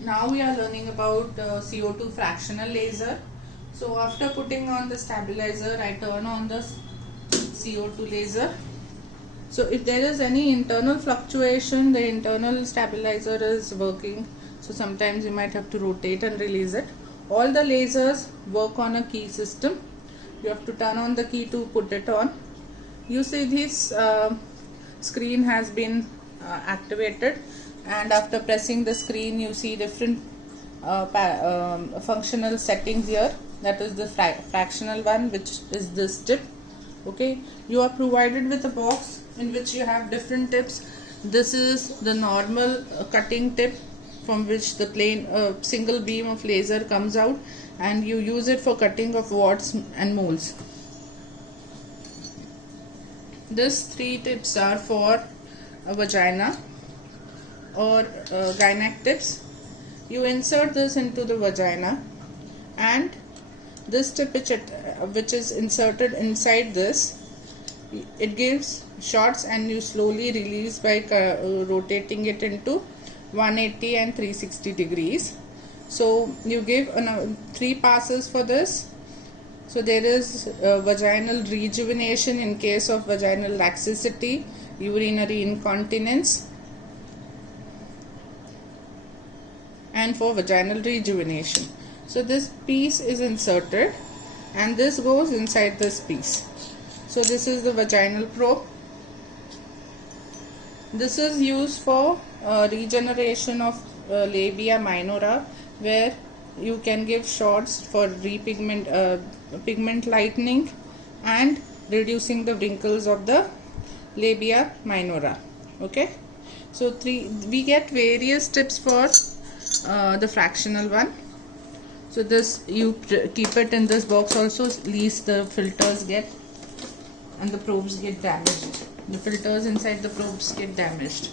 Now we are learning about CO2 fractional laser. So after putting on the stabilizer, I turn on the CO2 laser. So if there is any internal fluctuation, the internal stabilizer is working. So sometimes you might have to rotate and release it. All the lasers work on a key system. You have to turn on the key to put it on. You see this screen has been activated, and after pressing the screen you see different functional settings here. That is the fractional one, which is this tip. Okay, you are provided with a box in which you have different tips. This is the normal cutting tip from which the plain single beam of laser comes out, and you use it for cutting of warts and moles. These three tips are for a vagina or gynec tips. You insert this into the vagina, and this tip which is inserted inside this, it gives shots, and you slowly release by rotating it into 180 and 360 degrees. So you give 3 passes for this. So there is vaginal rejuvenation in case of vaginal laxity, urinary incontinence, and for vaginal rejuvenation. So this piece is inserted and this goes inside this piece. So this is the vaginal probe. This is used for regeneration of labia minora, where you can give shots for pigment lightening and reducing the wrinkles of the labia minora. Okay, so we get various tips for the fractional one. So this you keep it in this box also, lest the filters get and the probes get damaged. The filters inside the probes get damaged.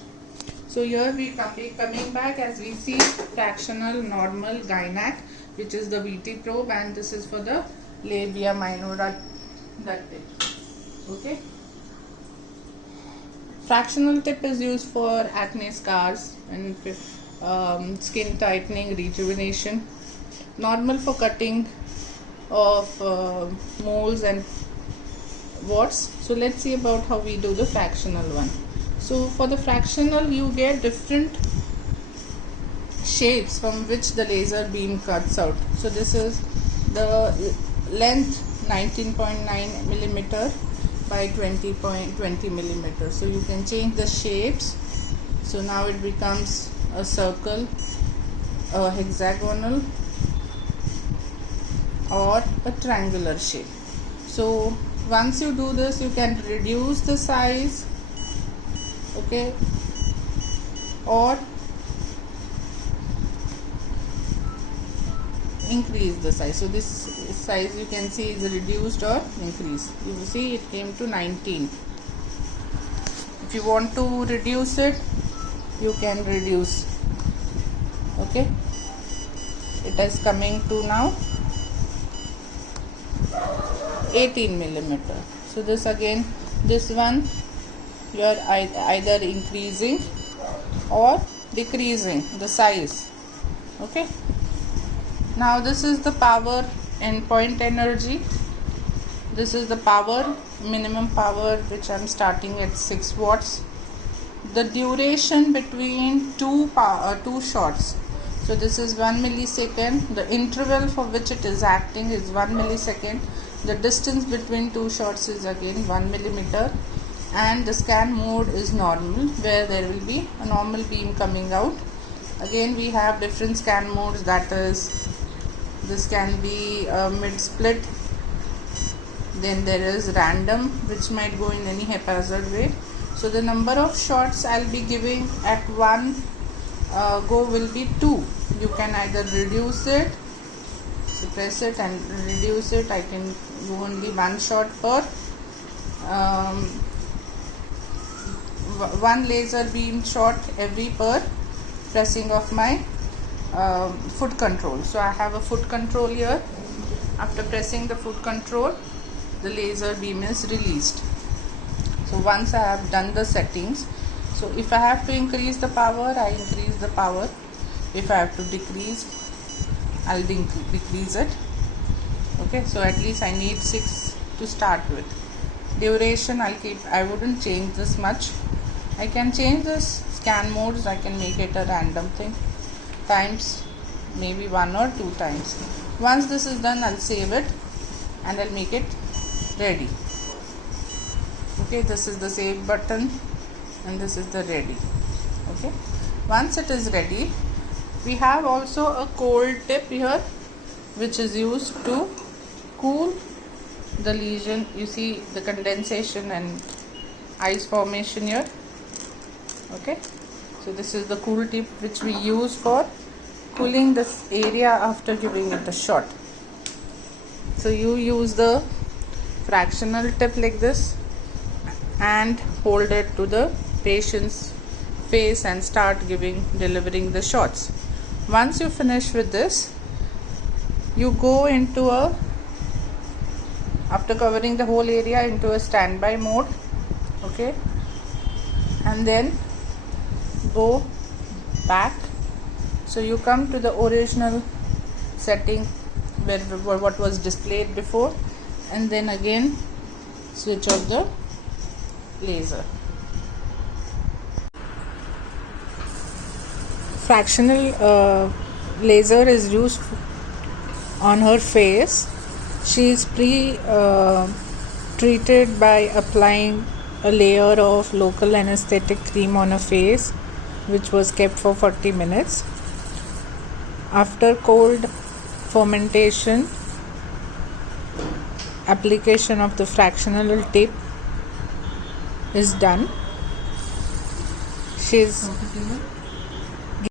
So here we coming back, as we see fractional, normal, gynec, which is the VT probe, and this is for the labia minora, that tip. Okay. Fractional tip is used for acne scars and skin tightening, rejuvenation. Normal for cutting of moles and warts. So let's see about how we do the fractional one. So for the fractional, you get different shapes from which the laser beam cuts out. So this is the length 19.9 millimeter by 20.20 millimeter. So you can change the shapes. So now it becomes a circle, a hexagonal, or a triangular shape. So once you do this, you can reduce the size, okay, or increase the size. So this size you can see is reduced or increased. You see it came to 19. If you want to reduce it, you can reduce. Okay, it is coming to now 18 millimeter. So this again, this one you are either increasing or decreasing the size. Okay, now this is the power endpoint energy. This is the power, minimum power, which I am starting at 6 watts. The duration between two shots, so this is 1 millisecond. The interval for which it is acting is 1 millisecond. The distance between 2 shots is again 1 millimeter, and the scan mode is normal, where there will be a normal beam coming out. Again we have different scan modes, that is, this can be mid split, then there is random, which might go in any haphazard way. So the number of shots I'll be giving at one go will be 2. You can either reduce it, suppress it and reduce it. I can do only 1 shot per one laser beam shot every per pressing of my foot control. So I have a foot control here. After pressing the foot control, the laser beam is released. So once I have done the settings, so if I have to increase the power, I increase the power. if I have to decrease, I'll decrease it. Okay, so at least I need 6 to start with. Duration I'll keep, I wouldn't change this much. I can change this scan modes, I can make it a random thing. Times maybe 1 or 2 times. Once this is done, I'll save it and I'll make it ready. Okay, this is the save button and this is the ready. Okay, once it is ready, we have also a cold tip here which is used to cool the lesion. You see the condensation and ice formation here. Okay, so this is the cool tip which we use for cooling this area after giving it a shot. So you use the fractional tip like this and hold it to the patient's face and start delivering the shots. Once you finish with this, you go into after covering the whole area, into a standby mode. Okay, and then go back. So you come to the original setting where what was displayed before, and then again switch off the laser. Fractional laser is used on her face. She is treated by applying a layer of local anesthetic cream on her face, which was kept for 40 minutes. After cold fermentation, application of the fractional tip is done. She's